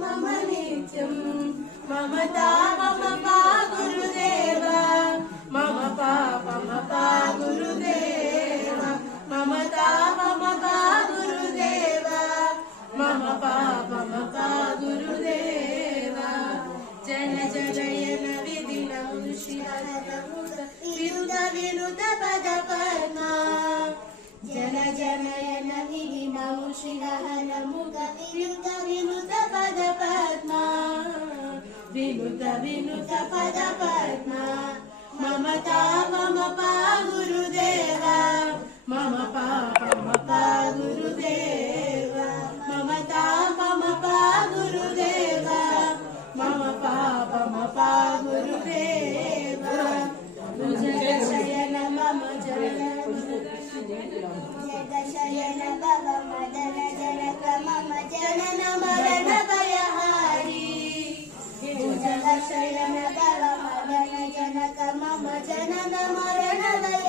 मम नित्यं ममता मम पा गुरुदेव मम पा गुरुदेव ममता मम पा गुरुदेव मम पा गुरुदेव जन जनयन विधिन विनुत विनुत पद पद्मा जन जनयन विधिन शिरहन मुख विनुत विनुत पद पद्मा विनुत विनुत पद पद्मा ममता मम पा गुरुदेव मम पा गुरुदेव ममता मम पा गुरुदेव मम पा गुरुदेव शयन मम शयन भव मदन जनक मम जनन मरण भयहारी शयन भव मदन जनक मम जनन मरण भय